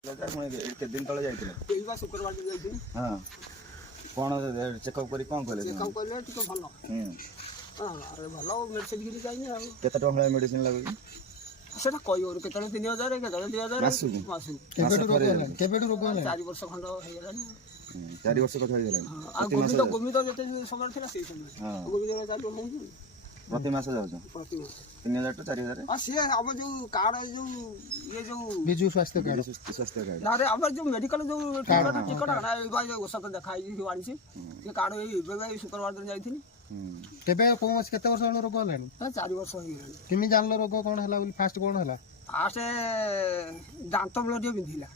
के दिन तले जाइतिले एई बा शुक्रवार दिन जाइतिनी। हां कोन चेकअप करी कोन कहले चेकअप करले टिके भलो हां अरे भलो मेडिसिन गिरी जाइनी आ केते टंका मेडिसिन लागै सेटा कई और केतले 3000 केतले 2000 मासु केबेडु रोग होला 4 वर्ष खंड हे गेलानी 4 वर्ष कथा होइलानी आ गोमित जते समय थिला सेई समय गोमित 4 वर्ष होई प्रति मास जाउ प्रति मास 3000 टू 4000 आ से अब जो कार्ड जो ये जो बिजु स्वास्थ्य कार्ड कार्ड ना रे अब जो मेडिकल जो टिकट आना ए बाय औषध देखाई कि वाणी से ये कार्ड ए बे शुक्रवार दिन जाइथिनी केबे कोन केते वर्ष वाला रोग होलानी 4 वर्ष हो गेलानी किमि जानलो रोग कोन हला बोली फास्ट कोन हला आसे दांत ब्लड बिंधिला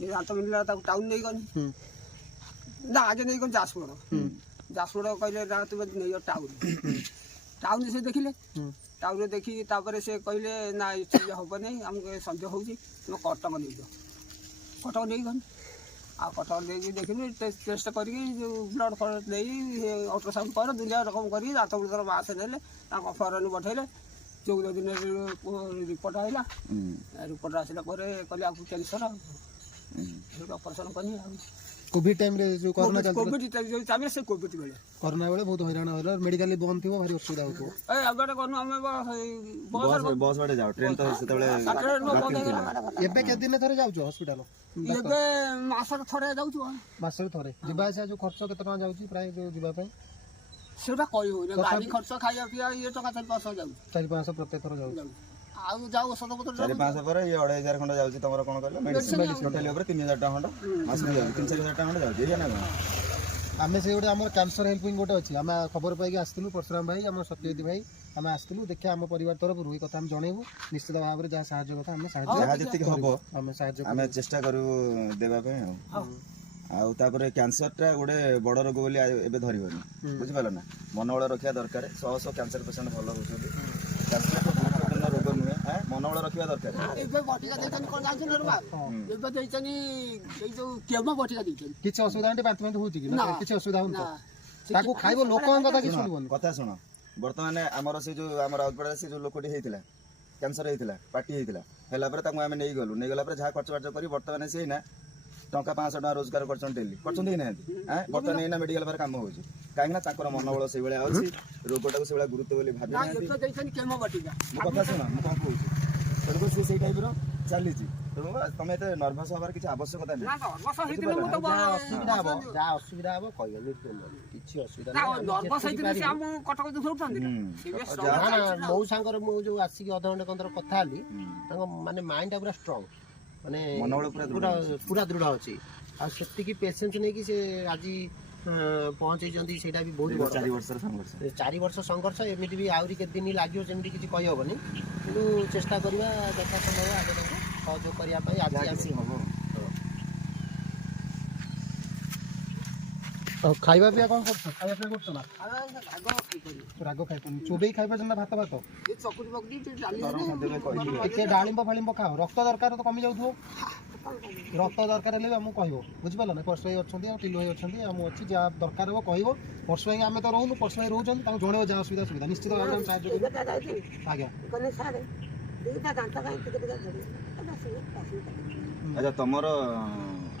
ये दांत बिंधिला ता टाउन नै गनी ना आगे नै गन जासपुर कहले दांत नै टाउन टाउन से देखिले टाउन देखी तापर से कहले ना चीज होब नै हमके संदेह होउची तुम कटक नै दो कटक नै गन आ कटक नै देखिले टेस्ट करके जो ब्लड कर देई अल्ट्रासाउंड कर दुनिया रकम करी दांत ब्लड मास नेले ता फरन पठैले 14 दिन रिपोर्ट आइला रिपोर्ट आसिला परे कहले आपको कैंसर ऑपरेशन करनी कोविड टाइम रे जो कोरोना चल कोविड टाइम जो चाबे से कोविड बेले कोरोना बेले बहुत हैरान होला मेडिकल बंद थिबो भारी असुविधा होतो ए अबडे कोन हमें बस बाटे जाओ ट्रेन तो सेतबेले एबे के दिन थरे जाउछो हॉस्पिटल एबे मासर थरे जाउछो मासर थरे जिबा से जो खर्च केतना टका जाउची प्राय जो जिबा पय सेटा कई हो रे गाड़ी खर्च खाया पिया ये टका 4-500 जाउ 4-500 प्रत्येक थर जाउ आ जाउ औषध पत्र 4-500 पर ये 2500 खंड जाउची तमरा कोन कहले मेडिसिन टोटली ऊपर 3000 टका खंड मास में जाउ 3-4000 टका खंड जाउ एरिया ना आमे से गोटे हमर कैंसर हेल्पिंग गोटे अछि आमे खबर पाई के आस्तिलु परशुराम भाई हमर सत्यजित भाई आमे आस्तिलु देखि हम परिवार तरफ रुई कथा हम जणेबु निश्चित भाव रे जहा सहायता कथा हम सहायता जति हबो हम सहायता आमे चेष्टा करू देबा पे आउ तापर कैंसर टा गोटे बड़ रोग बोली एबे धरिबनी बुझि पालो ना मनोबल रखिया दरकार 100 कैंसर पेशेंट भलो होछथि कैंसर तो गुरुत्वपूर्ण रोग नुहे हां मनोबल रखिया दरकार एबे बटिका देतन कोन जान रे बा एबे देतनी ए जो केमा बटिका देतन किछ असुविधा नै बात होउची कि ना किछ असुविधा होन ताकू खाइबो लोकन कथा कि सुनबो कथा सुनो वर्तमान हमर से जो हमर आउटपड़ा से जो लोकटी हेतिला कैंसर हेतिला पार्टी हेतिला हेला पर ताकू हमें नै गला पर जा खर्च करी वर्तमान से ना टंका 500 टका रोजगार करछन डेली करछन नै नांती हां वर्तमान एना मेडिकल पर काम होउची काहे ना ताकर मनोबल से बेले आउची रोगटा को से बेला गुरुत्व बोली भाबी ना एतो देतन केमा बटिका मो कथा सुनो म कोन कहूची तको से सेई टाइप रो चलीची तमे तो नर्वस होबार किछ आवश्यकता नै ना नर्वस हेतिले मु तो असुविधा हबो कहले किछ असुविधा ना नर्वस हेतिले से हम कटक दुखौतन ना मौ सांगर मु जो आसी के अधघंटे कंतर कथा आली तांको माने माइंड पूरा स्ट्रांग माने मनोबल पूरा दृढ़ अछि आ सेति की पेशेंस नै कि से आजी पहुंचे जंदी सेटा भी बहुत बड़ 4 वर्ष संघर्ष 4 वर्ष संघर्ष एमिति भी आउरी के दिन लागियो जेमिति किछि कहि होबनी किंतु चेष्टा करबा देखा संभव आगे तक सहयोग करिया पई आज आसी हबो खाइबा पिया कोन करछ खाइबा पिया करछ ना रागो खाइपन चोबे खाइबा जना भात भात ये चकुरी बकरी डाली एके डालिंब फालिंब खाओ रक्त दरकार तो कमी जाउथो रक्त दरकार ले हम कहबो बुझ पालो ना परसो अछंती आ टिलो अछंती हम अछि जा दरकार हो कहबो परसो हम तो रहनु परसो रहउछन ता जणेबो जा सुविधा सुविधा निश्चित भाव हम सहायता करबो आज्ञा कोने सारे देखा दांत काई टिके झड़ी अच्छा तमरो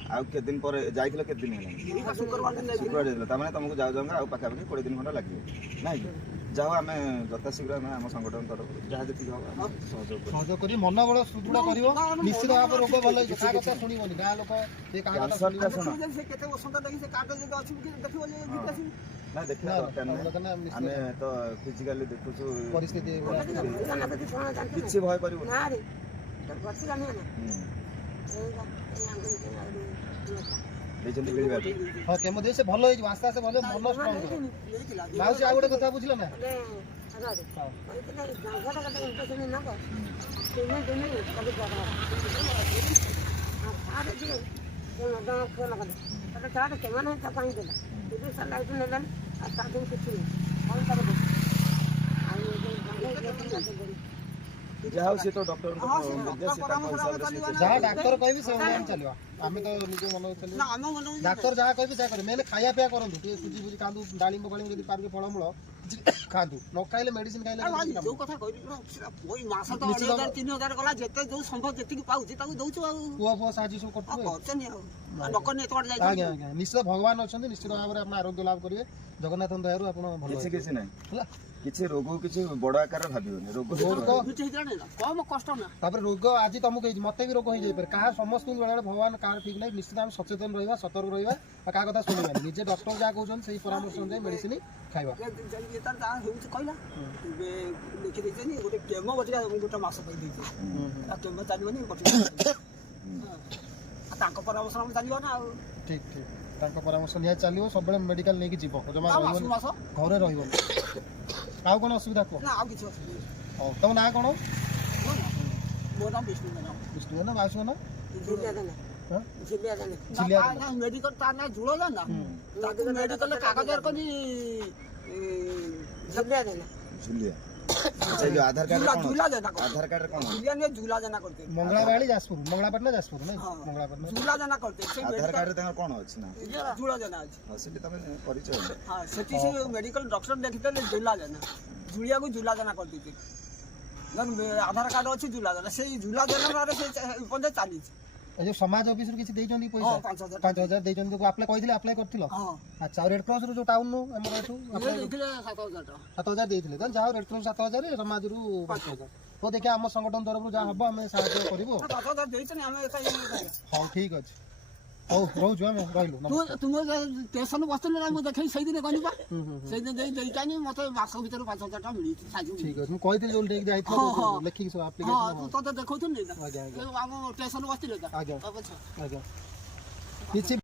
आ के दिन पर जाइथिलो के दिन होला शुक्रवार दिन शुक्रवार दिन त माने तुमको जाउ जाउ आ पाखा पाखी 20 दिन खंड लागियो नाही जाओ आमे जता शीघ्र में हम संगठन तरफ जहा जति हो सहयोग करी मनोबल सुदृढ़ करिवो निश्चित भाव रोग भलो का कथा सुनिबोनी गा लोक ए का कथा सुनो से केते वसंत देखि से कार्ड जे अछि कि देखिबो जे विकास ना देखना दरकार नै हमें तो फिजिकली देखुछु परिस्थिति किछि भय परिबो ना रे तो बसी गाने ना बेचंदी गली बात हां केमो दे से भलो होई आस्ता से भलो मन स्ट्रांग माउसी आ गोटे कथा बुझिलो ना ଯାହା ହଉ ସିଏ ତ ଡକ୍ଟରଙ୍କ ହଁ, ସେ ନିର୍ଦ୍ଦେଶ, ସେ ତାଙ୍କ ପରାମର୍ଶ ହିସାବରେ ଚାଲିବ ସିଏ ନା। ଯାହା ଡାକ୍ତର କହିବେ ସେ ଅନୁସାରେ ଚାଲିବା ଆମେ ତ ନିଜ ମନ ଚାଲିବା ନା ଆମ ମନ ଡାକ୍ତର ଯାହା କହିବେ ଯାହା କରିବେ ମେନ୍ ଖାଇବା ପିଇବା କରନ୍ତୁ ଟିକେ ସୁଜି ଫୁଜି ଖାଆନ୍ତୁ ଡାଳିମ୍ବ ଫାଳିମ୍ବ ଯଦି ପାରିବେ ଫଳମୂଳ ଖାଆନ୍ତୁ ନ ଖାଇଲେ ମେଡିସିନ ଖାଇଲେ କିଛି କାମ ଯୋଉ କଥା କହିଲି ওই ମାସ ତ ନିଶ୍ଚିତ 2,000 3,000 ଗଲା ଯେତେ ଯୋଉ ସମ୍ଭବ ଯେତିକି ପାଉଛି ତାକୁ ଦଉଛୁ ଆଉ ପୁଅ ପୁଅ ସାହାଯ୍ୟ ସବୁ କରୁଥିବେ କରୁଛନ୍ତି ଆଉ ନକନେ ଏତେ ବାଟ ଆଜ୍ଞା ଯାଇଛନ୍ତି ଆଜ୍ଞା ନିଶ୍ଚିତ ଭଗବାନ ଅଛନ୍ତି ନିଶ୍ଚିତ ଭାବରେ ଆପଣ ଆରୋଗ୍ୟ ଲାଭ କରିବେ ଜଗନ୍ନାଥଙ୍କ ଦୟାରୁ ଆପଣ ଭଲ କିଛି ହେବେ। କିଛି ନାହିଁ ହେଲା କିଛି ରୋଗ କିଛି ବଡ ଆକାରରେ ଭାବିବନି ରୋଗ ରୋଗ ବୁଝି ହେଇଗଲାଣି ନା କମ କଷ୍ଟ ନା ତାପରେ ରୋଗ ଆଜି ତମକୁ ହେଇଛି ମତେ ବି ରୋଗ ହେଇଯାଇପାରେ କାହା ସମସ୍ତଙ୍କୁ ବେଳେବେଳେ ଭଗବାନ କାହାର ଠିକ ନାହିଁ ନିଶ୍ଚିତ ଆମେ ସଚେତନ ରହିବା ସତର୍କ ରହିବା ଆଉ କାହା କଥା ଶୁଣିବାନି ନିଜେ ଡକ୍ଟର ଯାହା କହୁଛନ୍ତି ସେଇ ପରାମର୍ଶ ଅନୁଯାୟୀ ମେଡିସିନ ଖାଇବା ତାର ଯାହା ହେଉଛି କହିଲା ଏବେ ଲେଖିଦେଇଛନ୍ତି ଗୋଟେ କେମୋ ବଟିକା ଗୋଟେ ମାସ ପାଇଁ ଦେଇଛି କେମୋ ଚାଲିବନି ବଟିକା ତାଙ୍କ ପରାମର୍ଶ ଆମେ ଚାଲିବ ନା ଆଉ ଠିକ ଠିକ ତାଙ୍କ ପରାମର୍ଶ ନିହାତି ଚାଲିବ ସବୁବେଳେ ମେଡିକାଲ ନେଇକି ଯିବ ଜମା ଆଉ ରହିବନି ମାସ ଘରେ ରହିବନି ଆଉ କ'ଣ ଅସୁବିଧା କୁହ ନା ଆଉ କିଛି ଅସୁବିଧା ହଉ ତମ ନାଁ କ'ଣ ମୋ ନାମ ବିଷ୍ଣୁ ଜେନା ବିଷ୍ଣୁ ନା ମାଉସୀ ନା ଝିଲିଆ ଜେନା ହଁ? ଝିଲିଆ ଜେନା ଝିଲିଆ ମେଡିକାଲ ତାର ନା ଝୁଳ ଜେନା ତାକୁ ମେଡିକାଲ କାଗଜ କରି ଝିଲିଆ ଜେନା ଝୁଲିଆ ଆଚ୍ଛା, ଯୋଉ ଆଧାର କାର୍ଡ କଣ ଝୁଲା ଜେନା ଆଧାର କାର୍ଡ କଣ ଝିଲିଆ ନିଏ ଝୁଲା ଜେନା କରିତେ ମଙ୍ଗଳାବାଳି ଯାଜପୁର ମଙ୍ଗଳାପାଟଣା ଯାଜପୁର ନାଇଁ ହଁ। ମଙ୍ଗଳାପାଟଣା ଝୁଲା ଜେନା କରିତେ ସେ ଆଧାର କାର୍ଡରେ ତାଙ୍କର କଣ ଅଛି ନା ଝୁଳ ଜେନା ଅଛି ହଁ ସେଠି ତମେ ପରିଚୟ ହଁ ସେଠି ସେ ମେଡିକାଲ ଡକ୍ଟର ଦେଖିଦେଲେ ଝୁଲା ଜେନା ଝୁଳିଆକୁ ଝୁଲା ଜେନା କରିଦେଇଛି ଆଧାର କାର୍ଡ ଅଛି ଝୁଲା ଜେନା ସେଇ ଝୁଲା ଜେନାରେ ସେ ପର୍ଯ୍ୟନ୍ତ ଚାଲିଛି ଏ ଯୋଉ ସମାଜ ଅଫିସରୁ କିଛି ଦେଇଛନ୍ତି ହଁ ପଇସା 5,000 5,000 ଦେଇଛନ୍ତି ଯୋଉ ଆପ୍ଲାଏ କହିଥିଲେ ଆପ୍ଲାଏ କରିଥିଲ ହଁ ଆଚ୍ଛା ଆଉ ରେଡ୍ କ୍ରସରୁ ଯୋଉ ଟାଉନରୁ ଆମର ଏଠୁ ଆପ୍ଲାଏ ଦେଇଥିଲେ 7,000 ଟଙ୍କା 7,000 ଦେଇଥିଲେ ତାହେଲେ ଯାହା ରେଡ୍ କ୍ରସ 7,000 ସମାଜରୁ 5,000 ହଉ ଦେଖିଆ ଆମ ସଂଗଠନ ତରଫରୁ ଯାହା ହବ ଆମେ ସାହାଯ୍ୟ କରିବୁ ଆଉ। 7,000 ଦେଇଛନ୍ତି ଆମେ କାଇଁ କରିବା ହଉ ଠିକ ଅଛି ହଉ ରହୁଛୁ ଆମେ ରହିଲୁ ନମସ୍କାର। ତୁମ ଷ୍ଟେସନ ବସିଥିଲେ ନା ମୁଁ ଦେଖେଇ ସେଇଦିନ ଗଲି ବା ହୁଁ ହୁଁ ସେଇଦିନ ଦେଇଚାନି ମତେ ମାସ ଭିତରେ 5,000 ଟଙ୍କା ମିଳିଛି ସାଇଜ୍ ଠିକ ଅଛି ମୁଁ କହିଥିଲି ଯୋଉ ନେଇକି ଯାଇଥିଲ ହଁ, ହଁ। ଲେଖିକି ସବୁ ହଁ ଆପ୍ଲିକେସନ ତତେ ଦେଖଉଥିଲି ନା ଆଜ୍ଞା ଆଜ୍ଞା ଆମ ଷ୍ଟେସନ ବସିଥିଲେ ଆଜ୍ଞା ପଛ ଆଜ୍ଞା କିଛି